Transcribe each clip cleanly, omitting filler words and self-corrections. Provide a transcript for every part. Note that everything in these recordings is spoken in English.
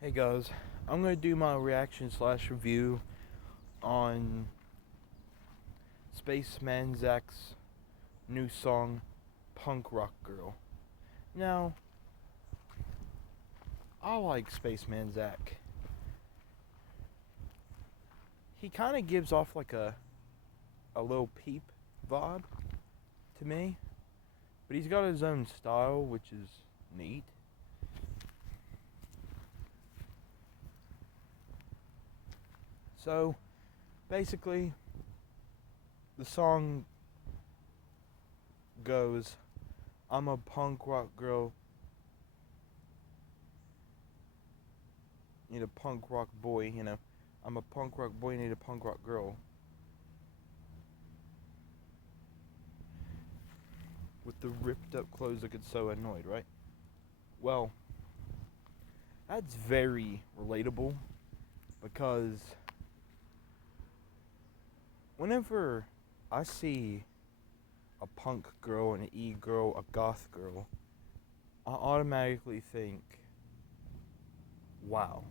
Hey guys, I'm gonna do my reaction slash review on Spaceman Zack's new song, Punk Rock Girl. Now, I like Spaceman Zack. He kind of gives off like a little peep vibe to me, but he's got his own style, which is neat. So, basically, the song goes, I'm a punk rock girl, need a punk rock boy. I'm a punk rock boy, need a punk rock girl. With the ripped up clothes looking so annoyed, right? Well, that's very relatable because whenever I see a punk girl, an e girl, a goth girl, I automatically think, wow,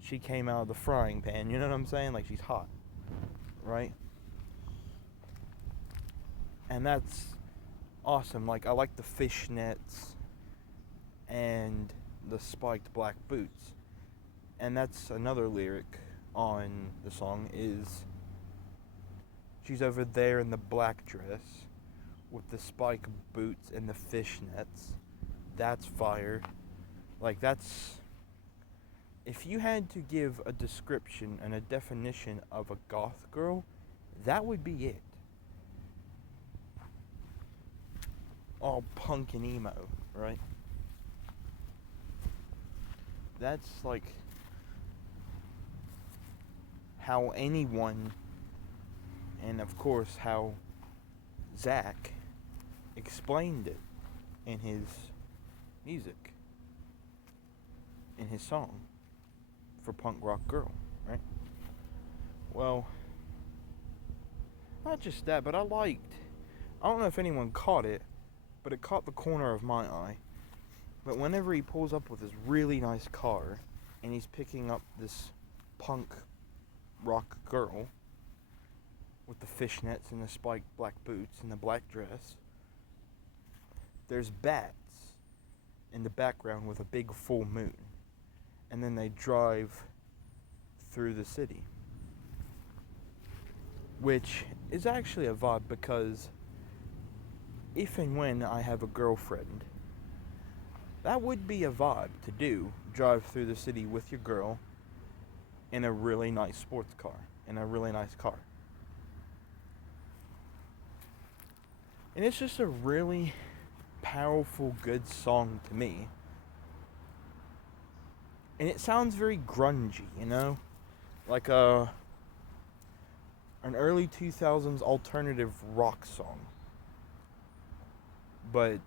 she came out of the frying pan, you know what I'm saying? Like she's hot, right? And that's awesome. Like I like the fishnets and the spiked black boots. And that's another lyric on the song is she's over there in the black dress with the spike boots and the fishnets. That's fire. Like that's if you had to give a description and a definition of a goth girl, that would be it. All punk and emo, right? That's like how anyone, and of course how Zack explained it in his music, in his song for Punk Rock Girl, right? Well, not just that, but I don't know if anyone caught it, but it caught the corner of my eye. But whenever he pulls up with his really nice car and he's picking up this punk rock girl with the fishnets and the spiked black boots and the black dress, there's bats in the background with a big full moon. And then they drive through the city. Which is actually a vibe because if and when I have a girlfriend, that would be a vibe to do. Drive through the city with your girl in a really nice sports car, in a really nice car. And it's just a really powerful, good song to me. And it sounds very grungy, like an early 2000s alternative rock song. But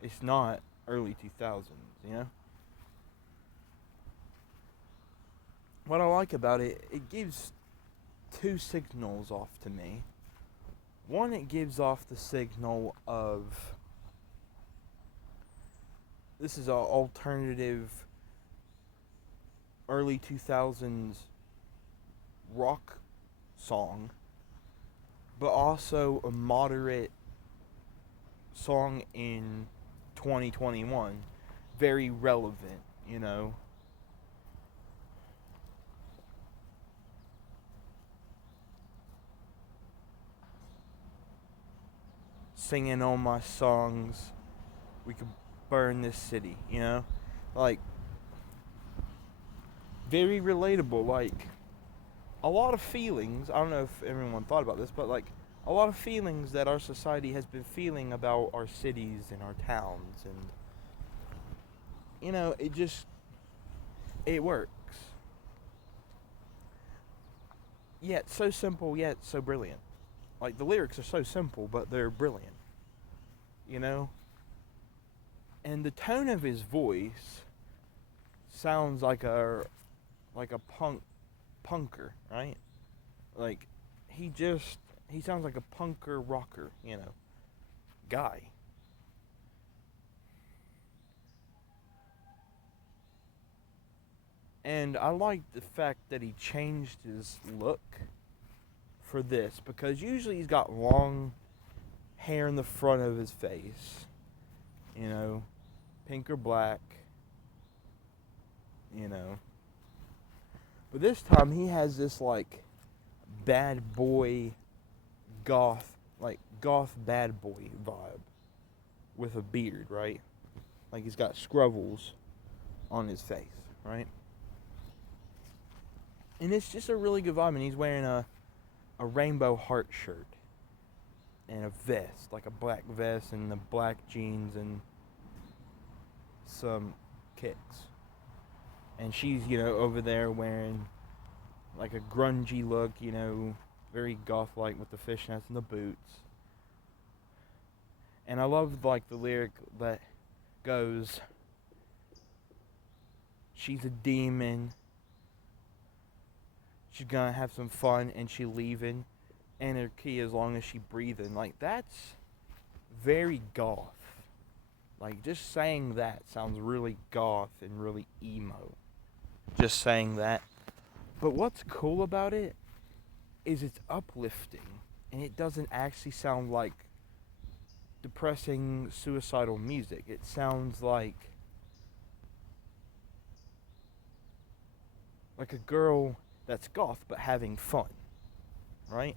it's not early 2000s. What I like about it, it gives two signals off to me. One, it gives off the signal of this is an alternative early 2000s rock song, but also a moderate song in 2021, very relevant. Singing all my songs, we could burn this city. Like, very relatable. Like, a lot of feelings, I don't know if everyone thought about this, but like, a lot of feelings that our society has been feeling about our cities and our towns. And, it works. Yet so simple, yet so brilliant. Like, the lyrics are so simple, but they're brilliant. You know? And the tone of his voice sounds like a punker, right? Like he sounds like a punker rocker, guy. And I like the fact that he changed his look for this, because usually he's got long hair in the front of his face, you know, pink or black, you know. But this time he has this like bad boy goth bad boy vibe with a beard, right? Like he's got scrubbles on his face, right? And it's just a really good vibe, and he's wearing a rainbow heart shirt and a vest, like a black vest and the black jeans and some kicks. And she's, over there wearing like a grungy look, very goth-like with the fishnets and the boots. And I love like the lyric that goes, she's a demon, she's gonna have some fun and she leaving, anarchy as long as she breathing. Like, that's very goth. Like, just saying that sounds really goth and really emo. Just saying that. But what's cool about it is it's uplifting, and it doesn't actually sound like depressing, suicidal music. It sounds like a girl that's goth but having fun, right?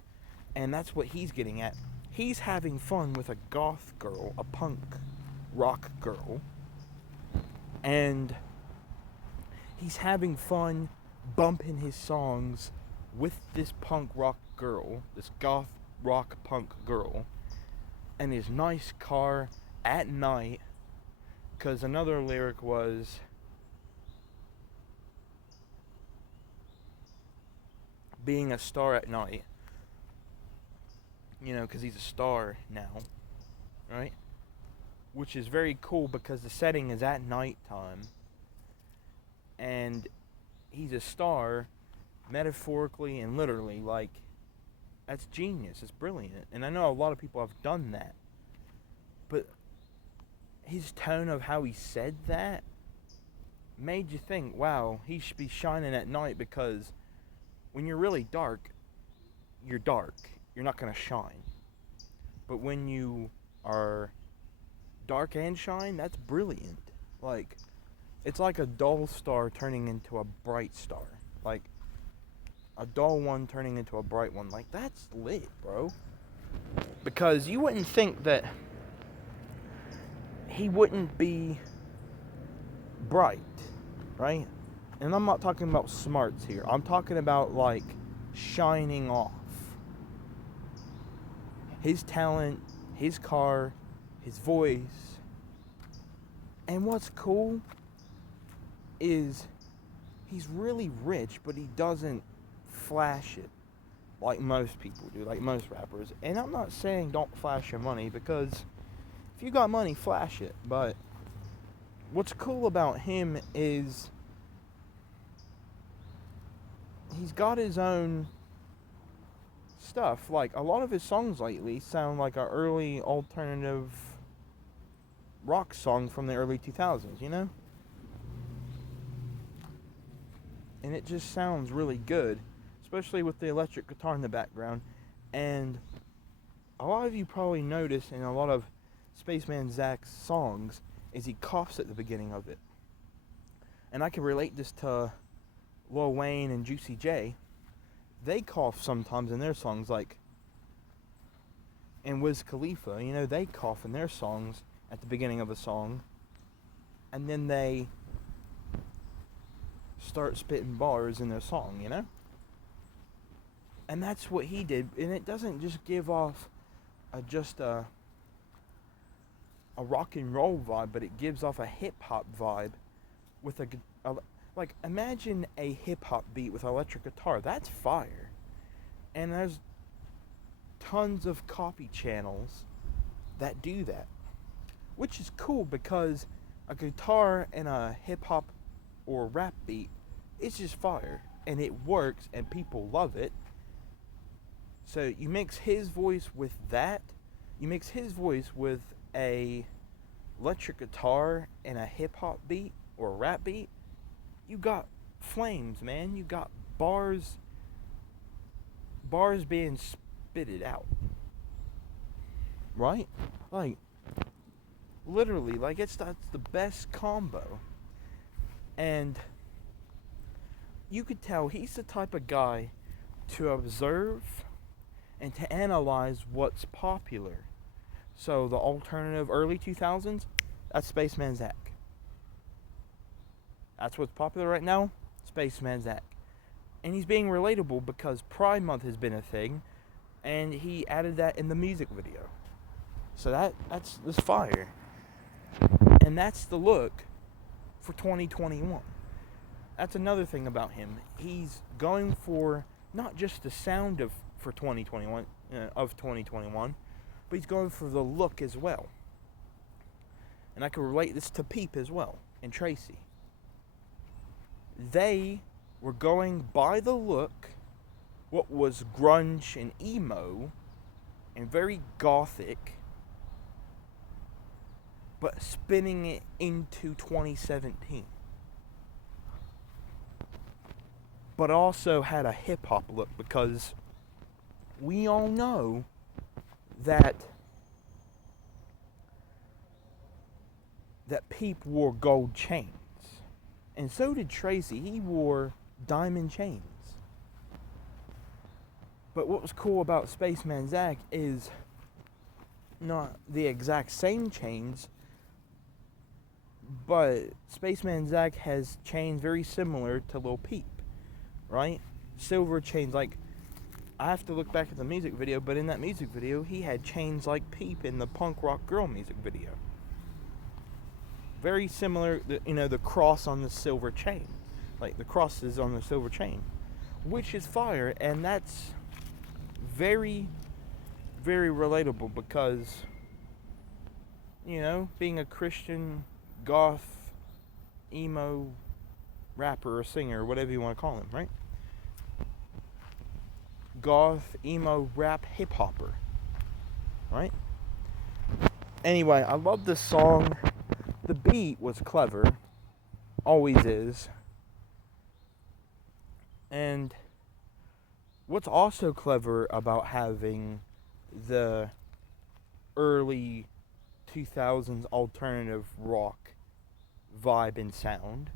And that's what he's getting at. He's having fun with a goth girl, a punk rock girl, and he's having fun bumping his songs with this punk rock girl, this goth rock punk girl, and his nice car at night. Because another lyric was, being a star at night, because he's a star now, right? Which is very cool because the setting is at nighttime, and he's a star, metaphorically and literally. Like, that's genius. It's brilliant. And I know a lot of people have done that, but his tone of how he said that made you think, wow, he should be shining at night, because when you're really dark, you're dark. You're not going to shine. But when you are dark and shine, that's brilliant. Like, it's like a dull star turning into a bright star. Like, a dull one turning into a bright one. Like, that's lit, bro. Because you wouldn't think that he wouldn't be bright, right? And I'm not talking about smarts here. I'm talking about, like, shining off. His talent, his car, his voice. And what's cool is he's really rich, but he doesn't flash it like most people do, like most rappers. And I'm not saying don't flash your money, because if you got money, flash it. But what's cool about him is he's got his own stuff. Like, a lot of his songs lately sound like an early alternative rock song from the early 2000s, And it just sounds really good, especially with the electric guitar in the background. And a lot of you probably notice in a lot of Spaceman Zack's songs is he coughs at the beginning of it. And I can relate this to Lil Wayne and Juicy J. They cough sometimes in their songs, like, and Wiz Khalifa, they cough in their songs at the beginning of a song, and then they start spitting bars in their song, And that's what he did, and it doesn't just give off a rock and roll vibe, but it gives off a hip-hop vibe with like, imagine a hip-hop beat with electric guitar. That's fire. And there's tons of copy channels that do that, which is cool, because a guitar and a hip-hop or rap beat, it's just fire, and it works, and people love it. So you mix his voice with that, you mix his voice with a electric guitar and a hip-hop beat or a rap beat, you got flames, man. You got bars being spitted out. Right? Like, literally, like, that's the best combo. And you could tell he's the type of guy to observe and to analyze what's popular. So the alternative early 2000s, that's Spaceman Zack. That's what's popular right now, Spaceman Zack. And he's being relatable because Pride Month has been a thing, and he added that in the music video. So that's fire. And that's the look for 2021. That's another thing about him. He's going for not just the sound of 2021, but he's going for the look as well. And I can relate this to Peep as well, and Tracy. They were going by the look, what was grunge and emo, and very gothic, but spinning it into 2017. But also had a hip-hop look, because we all know that Peep wore gold chains. And so did Tracy. He wore diamond chains. But what was cool about Spaceman Zack is not the exact same chains, but Spaceman Zack has chains very similar to Lil Peep, right? Silver chains. Like, I have to look back at the music video, but in that music video, he had chains like Peep in the Punk Rock Girl music video. Very similar, the cross on the silver chain. Like, the cross is on the silver chain, which is fire, and that's very, very relatable because, being a Christian, goth, emo rapper or singer, whatever you want to call him, right? Goth, emo, rap, hip-hopper, right? Anyway, I love this song. The beat was clever. Always is. And what's also clever about having the early 2000s alternative rock vibe and sound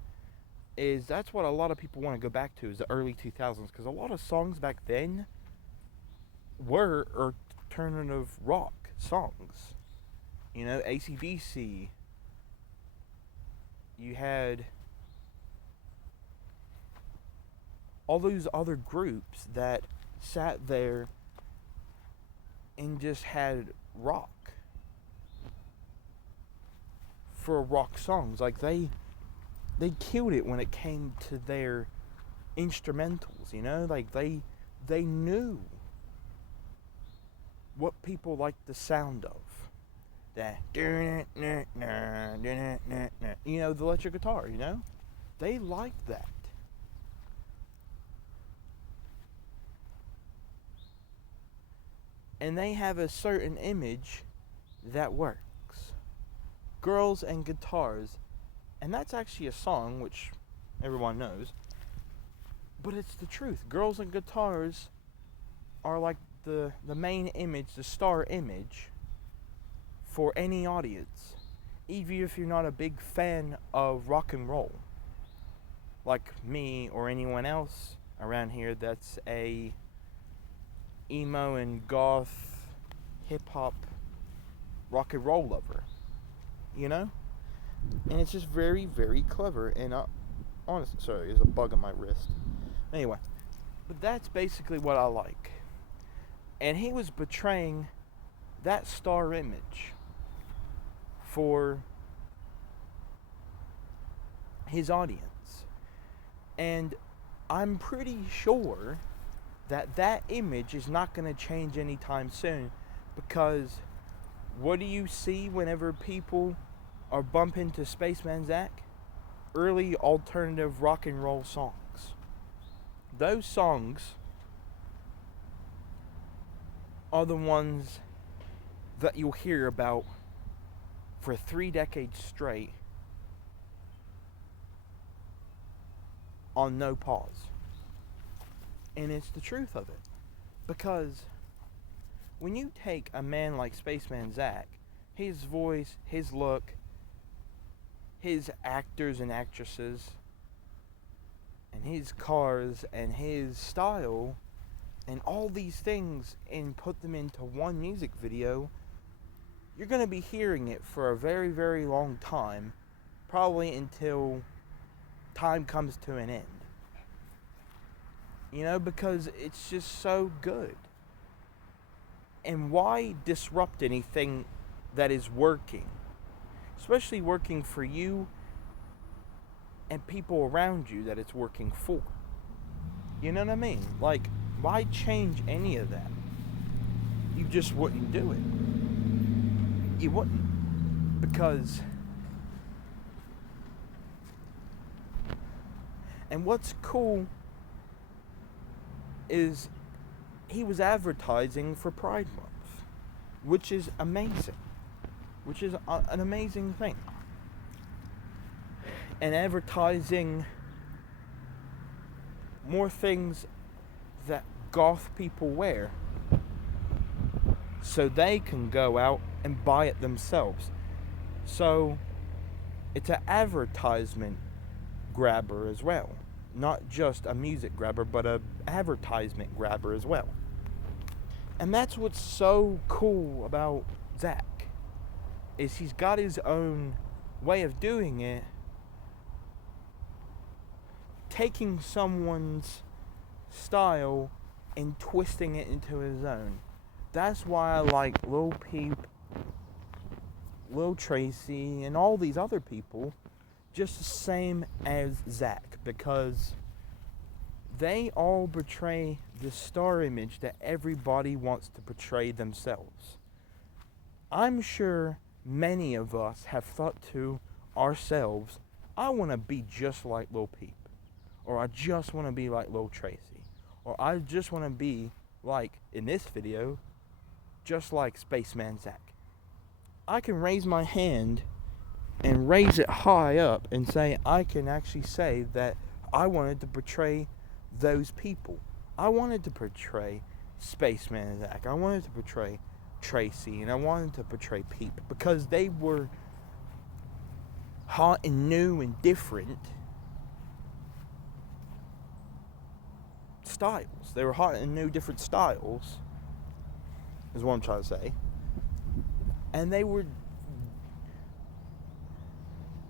is that's what a lot of people want to go back to, is the early 2000s, because a lot of songs back then were alternative rock songs. AC/DC. You had all those other groups that sat there and just had rock for rock songs. Like, they killed it when it came to their instrumentals, like they knew what people liked the sound of. That the electric guitar, they liked that. And they have a certain image that works. Girls and guitars. And that's actually a song which everyone knows. But it's the truth. Girls and guitars are like the main image, the star image for any audience. Even if you're not a big fan of rock and roll. Like me or anyone else around here that's a emo and goth hip hop rock and roll lover. And it's just very, very clever. And honestly, sorry, there's a bug on my wrist. Anyway, but that's basically what I like. And he was portraying that star image for his audience. And I'm pretty sure that image is not going to change anytime soon, because what do you see whenever people are bumping to Spaceman Zack? Early alternative rock and roll songs. Those songs are the ones that you'll hear about for 3 decades straight on no pause. And it's the truth of it. Because when you take a man like Spaceman Zack, his voice, his look, his actors and actresses, and his cars and his style, and all these things, and put them into one music video, you're going to be hearing it for a very, very long time, probably until time comes to an end. You know, because it's just so good. And why disrupt anything that is working? Especially working for you and people around you that it's working for. You know what I mean? Like, why change any of that? You just wouldn't do it. You wouldn't. Because... And what's cool is he was advertising for Pride Month, which is amazing. Which is an amazing thing. And advertising more things that goth people wear so they can go out and buy it themselves. So it's an advertisement grabber as well. Not just a music grabber, but an advertisement grabber as well. And that's what's so cool about Zack, is he's got his own way of doing it, taking someone's style and twisting it into his own. That's why I like Lil Peep, Lil Tracy, and all these other people just the same as Zack, because they all portray the star image that everybody wants to portray themselves. I'm sure many of us have thought to ourselves, I want to be just like Lil Peep, or I just want to be like Lil Tracy, or I just want to be like, in this video, just like Spaceman Zack. I can raise my hand and raise it high up and say, I can actually say that I wanted to portray those people. I wanted to portray Spaceman Zack. I wanted to portray Tracy, and I wanted to portray Peep, because they were hot and new and different styles. They were hot and new different styles, is what I'm trying to say. And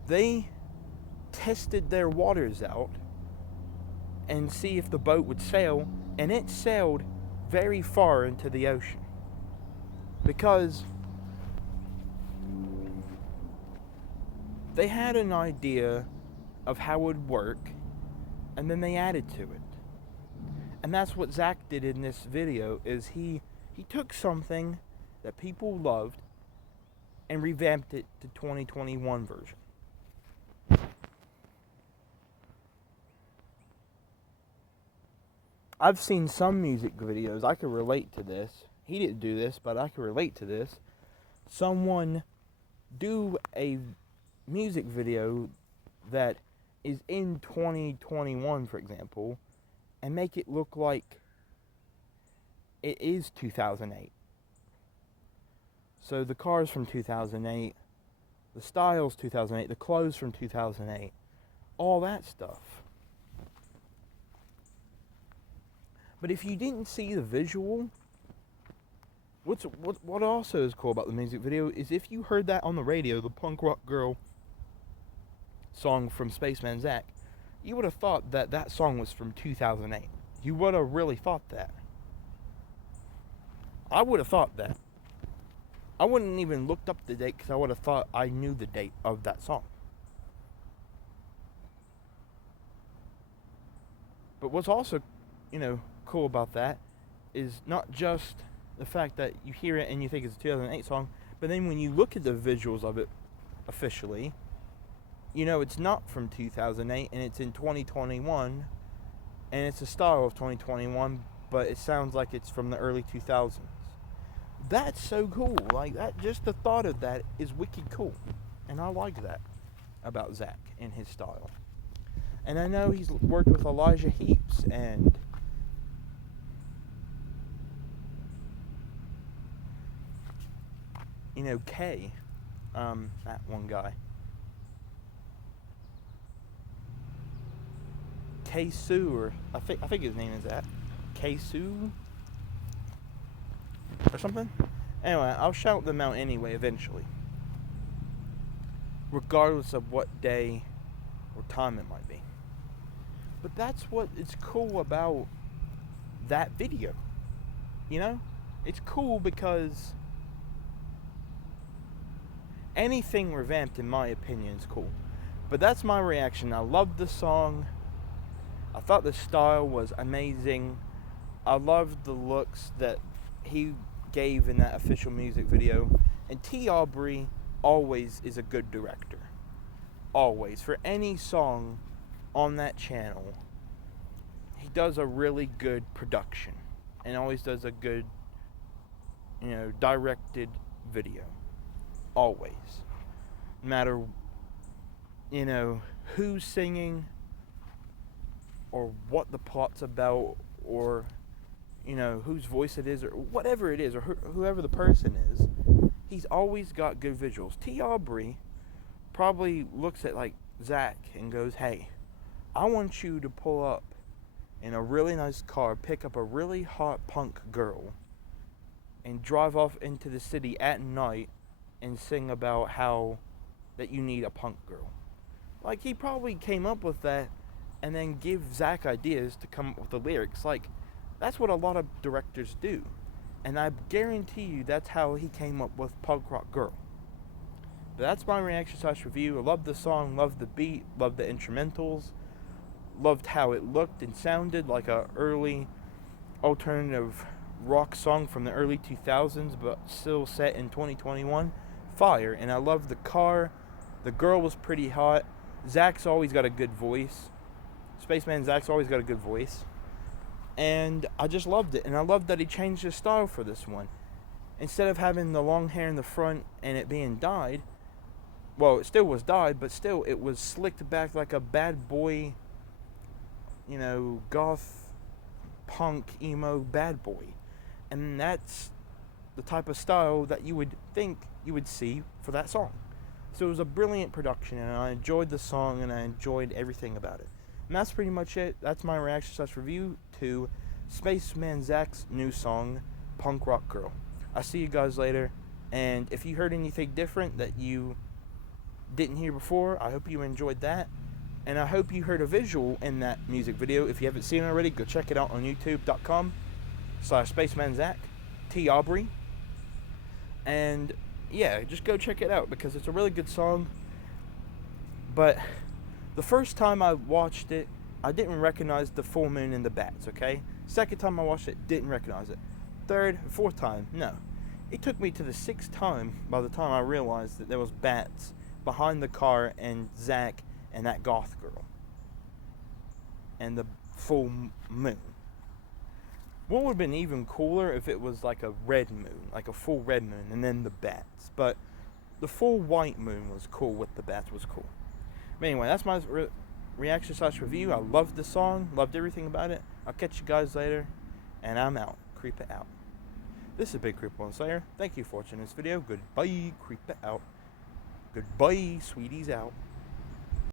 they tested their waters out and see if the boat would sail, and it sailed very far into the ocean, because they had an idea of how it would work, and then they added to it. And that's what Zack did in this video, is he took something that people loved and revamped it to 2021 version. I've seen some music videos, I could relate to this. He didn't do this, but I could relate to this. Someone do a music video that is in 2021, for example, and make it look like it is 2008. So the cars from 2008, the styles 2008, the clothes from 2008, all that stuff. But if you didn't see the visual, what also is cool about the music video is if you heard that on the radio, the Punk Rock Girl song from Spaceman Zack, you would have thought that that song was from 2008. You would have really thought that. I would have thought that. I wouldn't even looked up the date, because I would have thought I knew the date of that song. But what's also, cool about that is not just the fact that you hear it and you think it's a 2008 song, but then when you look at the visuals of it officially, it's not from 2008 and it's in 2021, and it's a style of 2021, but it sounds like it's from the early 2000s. That's so cool. Like, that, just the thought of that is wicked cool. And I like that about Zack and his style. And I know he's worked with Elijah Heaps and K, that one guy. K-Sue, or I think his name is that. K-Sue? Or something? Anyway, I'll shout them out anyway eventually. Regardless of what day or time it might be. But that's what is cool about that video. It's cool because anything revamped, in my opinion, is cool. But that's my reaction. I loved the song. I thought the style was amazing. I loved the looks that he gave in that official music video. And Aubrey always is a good director. Always. For any song on that channel, he does a really good production. And always does a good, directed video. Always. No matter, who's singing, or what the plot's about, or, whose voice it is, or whatever it is, or whoever the person is, he's always got good visuals. Aubrey probably looks at, Zack and goes, hey, I want you to pull up in a really nice car, pick up a really hot punk girl, and drive off into the city at night and sing about how that you need a punk girl. He probably came up with that and then give Zack ideas to come up with the lyrics. That's what a lot of directors do. And I guarantee you that's how he came up with Punk Rock Girl. But that's my reaction/review. I loved the song, loved the beat, loved the instrumentals, loved how it looked and sounded like a early alternative rock song from the early 2000s, but still set in 2021. Fire. And I loved the car. The girl was pretty hot. Zack's always got a good voice. Spaceman Zack's always got a good voice. And I just loved it. And I loved that he changed his style for this one. Instead of having the long hair in the front and it being dyed, well, it still was dyed, but still it was slicked back like a bad boy, goth, punk, emo bad boy. And that's the type of style that you would think you would see for that song. So it was a brilliant production, and I enjoyed the song, and I enjoyed everything about it. And that's pretty much it. That's my reaction/review to Spaceman Zack's new song, Punk Rock Girl. I'll see you guys later, and if you heard anything different that you didn't hear before, I hope you enjoyed that. And I hope you heard a visual in that music video. If you haven't seen it already, go check it out on youtube.com/SpacemanZack, Aubrey. And yeah, just go check it out because it's a really good song. But the first time I watched it, I didn't recognize the full moon and the bats, okay? Second time I watched it, didn't recognize it. Third, fourth time, no. It took me to the sixth time by the time I realized that there was bats behind the car and Zack and that goth girl. And the full moon. What would have been even cooler if it was like a red moon, like a full red moon, and then the bats. But the full white moon was cool with the bats was cool. But anyway, that's my reaction/review. I loved the song, loved everything about it. I'll catch you guys later, and I'm out. Creep it out. This is Big Creep One Slayer. Thank you for watching this video. Goodbye, creep it out. Goodbye, sweeties out.